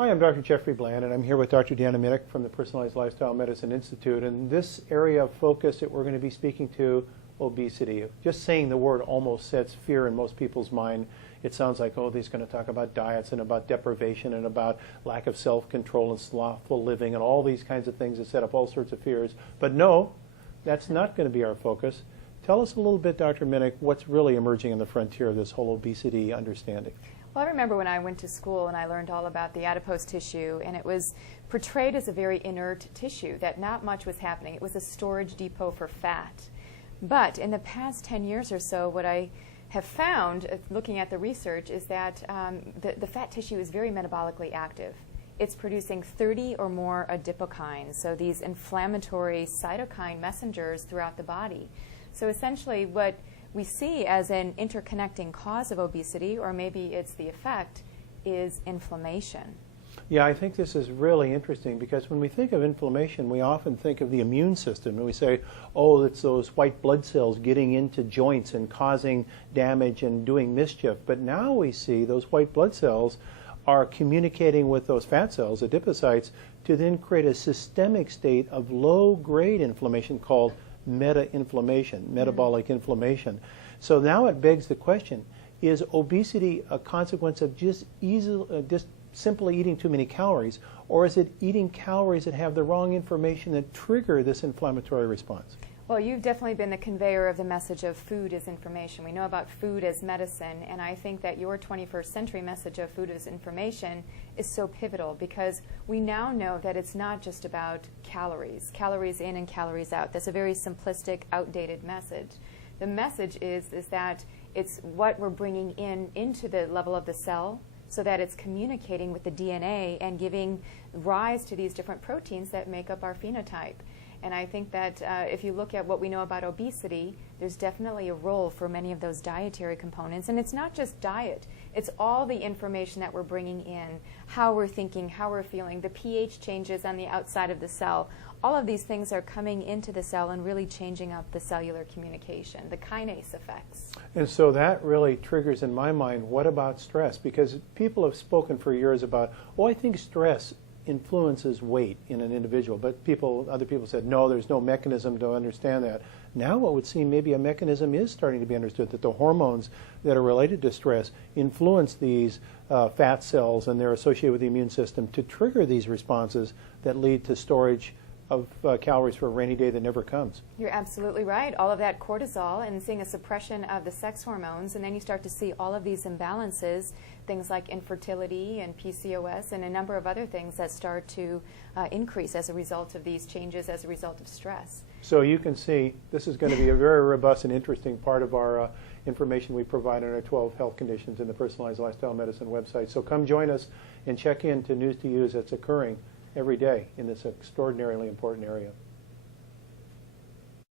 Hi, I'm Dr. Jeffrey Bland, and I'm here with Dr. Deanna Minnick from the Personalized Lifestyle Medicine Institute. And this area of focus that we're going to be speaking to, obesity. Just saying the word almost sets fear in most people's mind. It sounds like, oh, he's going to talk about diets and about deprivation and about lack of self-control and slothful living and all these kinds of things that set up all sorts of fears. But no, that's not going to be our focus. Tell us a little bit, Dr. Minnick, what's really emerging in the frontier of this whole obesity understanding. Well, I remember when I went to school and I learned all about the adipose tissue, and it was portrayed as a very inert tissue, that not much was happening. It was a storage depot for fat. But in the past 10 years or so, what I have found, looking at the research, is that the fat tissue is very metabolically active. It's producing 30 or more adipokines, so these inflammatory cytokine messengers throughout the body. So essentially what we see as an interconnecting cause of obesity, or maybe it's the effect, is inflammation. Yeah, I think this is really interesting because when we think of inflammation, we often think of the immune system and we say, oh, it's those white blood cells getting into joints and causing damage and doing mischief. But now we see those white blood cells are communicating with those fat cells, adipocytes, to then create a systemic state of low-grade inflammation called meta-inflammation, metabolic inflammation. So now it begs the question, is obesity a consequence of just simply eating too many calories, or is it eating calories that have the wrong information that trigger this inflammatory response? Well, you've definitely been the conveyor of the message of food as information. We know about food as medicine, and I think that your 21st century message of food as information is so pivotal because we now know that it's not just about calories in and calories out. That's a very simplistic, outdated message. The message is that it's what we're bringing into the level of the cell so that it's communicating with the DNA and giving rise to these different proteins that make up our phenotype. And I think that if you look at what we know about obesity, there's definitely a role for many of those dietary components. And it's not just diet. It's all the information that we're bringing in, how we're thinking, how we're feeling, the pH changes on the outside of the cell. All of these things are coming into the cell and really changing up the cellular communication, the kinase effects. And so that really triggers in my mind, what about stress? Because people have spoken for years about, oh, I think stress influences weight in an individual, but other people said, no, there's no mechanism to understand that. Now what would seem maybe a mechanism is starting to be understood, that the hormones that are related to stress influence these fat cells, and they're associated with the immune system to trigger these responses that lead to storage of calories for a rainy day that never comes. You're absolutely right. All of that cortisol and seeing a suppression of the sex hormones, and then you start to see all of these imbalances, things like infertility and PCOS and a number of other things that start to increase as a result of these changes as a result of stress. So you can see this is going to be a very robust and interesting part of our information we provide on our 12 health conditions in the Personalized Lifestyle Medicine website. So come join us and check in to News to Use that's occurring every day in this extraordinarily important area.